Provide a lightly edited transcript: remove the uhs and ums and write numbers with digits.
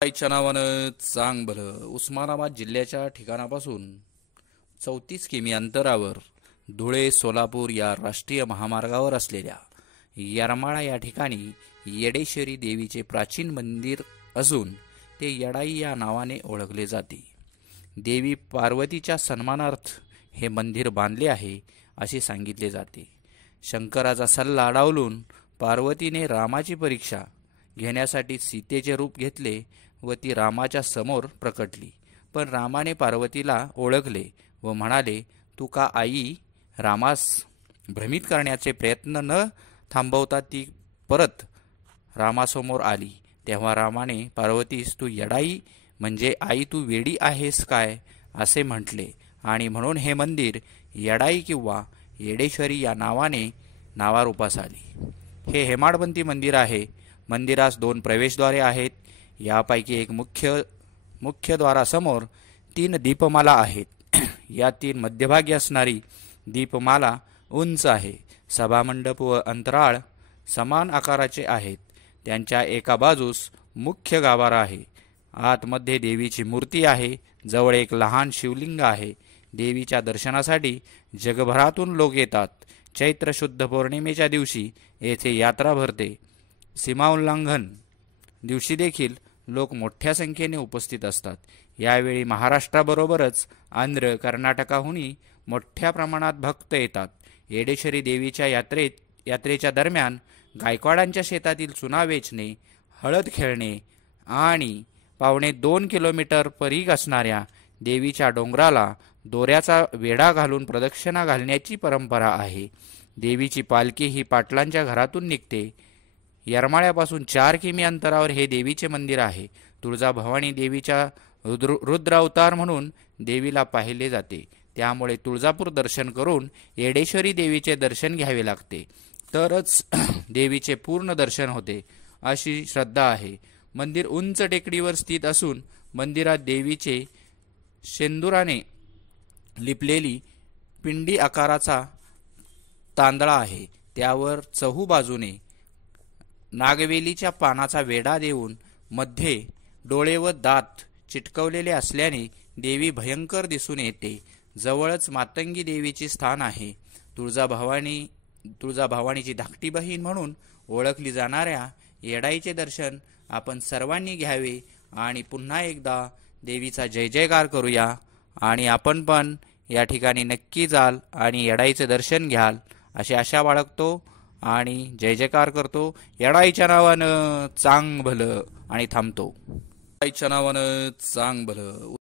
आईच्या नावानं चांग भलं. उस्मानाबाद जिल्ह्याच्या ठिकाणापासून 34 किमी अंतरावर धुळे सोलापूर या राष्ट्रीय महामार्गावर असलेल्या येरमाळा या ठिकाणी येडेश्वरी देवीचे प्राचीन मंदिर असून ते येडाई या नावाने ओळखले जाते. देवी पार्वतीच्या सन्मानार्थ हे मंदिर बांधले आहे असे सांगितले जाते. शंकराचा सल्ला डावलून पार्वतीने रामाची परीक्षा घेण्यासाठी सीतेचे रूप घेतले व ती रामाच्या समोर प्रकटली. पण रामाने पार्वतीला ओळखले व म्हणाले, तू का आई? रामास भ्रमित करण्याचे प्रयत्न न थांबवता ती परत रामासमोर आली. तेव्हा रामाने पार्वतीस तू येडाई म्हणजे आई तू वेडी आहेस काय असे म्हटले आणि म्हणून हे मंदिर येडाई किंवा येडेश्वरी या नावारूपास आले. हे हेमाडपंथी मंदिर आहे. मंदिरास 2 प्रवेशद्वारे आहेत. यापैकी एक मुख्य द्वारासमोर 3 दीपमाला आहेत. यातील मध्यभागी असणारी दीपमाला उंच आहे. सभामंडप व अंतराळ समान आकाराचे आहेत. त्यांच्या एका बाजूस मुख्य गाभारा आहे. आतमध्ये देवीची मूर्ती आहे. जवळ एक लहान शिवलिंग आहे. देवीच्या दर्शनासाठी जगभरातून लोक येतात. चैत्र शुद्ध पौर्णिमेच्या दिवशी येथे यात्रा भरते. सीमा उल्लंघन दिवशी देखील लोक मोठ्या संख्येने उपस्थित असतात. यावेळी महाराष्ट्राबरोबरच आंध्र कर्नाटकाहूनही मोठ्या प्रमाणात भक्त येतात. येडेश्वरी देवीच्या यात्रेच्या दरम्यान गायकवाडांच्या शेतातील चुना वेचणे, हळद खेळणे आणि 2.25 किलोमीटर परीघ असणाऱ्या देवीच्या डोंगराला दोऱ्याचा वेढा घालून प्रदक्षिणा घालण्याची परंपरा आहे. देवीची पालखी ही पाटलांच्या घरातून निघते. येरमाळ्यापासून 4 किमी अंतरावर हे देवीचे मंदिर आहे. तुळजाभवानी देवीच्या रुद्रावतार म्हणून देवीला पाहिले जाते. त्यामुळे तुळजापूर दर्शन करून येडेश्वरी देवीचे दर्शन घ्यावे लागते, तरच देवीचे पूर्ण दर्शन होते अशी श्रद्धा आहे. मंदिर उंच टेकडीवर स्थित असून मंदिरात देवीचे शेंदुराने लिपलेली पिंडी आकाराचा तांदळा आहे. त्यावर चहूबाजूने नागवेलीच्या पानाचा वेढा देऊन मध्ये डोळे व दात चिटकवलेले असल्याने देवी भयंकर दिसून येते. जवळच मातंगी देवीचे स्थान आहे. तुळजाभवानीची धाकटी बहीण म्हणून ओळखली जाणाऱ्या येडाईचे दर्शन आपण सर्वांनी घ्यावे आणि पुन्हा एकदा देवीचा जय जयकार करूया. आणि आपण पण या ठिकाणी नक्की जाल आणि येडाईचे दर्शन घ्याल अशी आशा बाळगतो आणि जय जयकार करतो. येडाईच्या नावानं चांग भलं आणि थांबतो. येडाईच्या नावानं चांग भलं.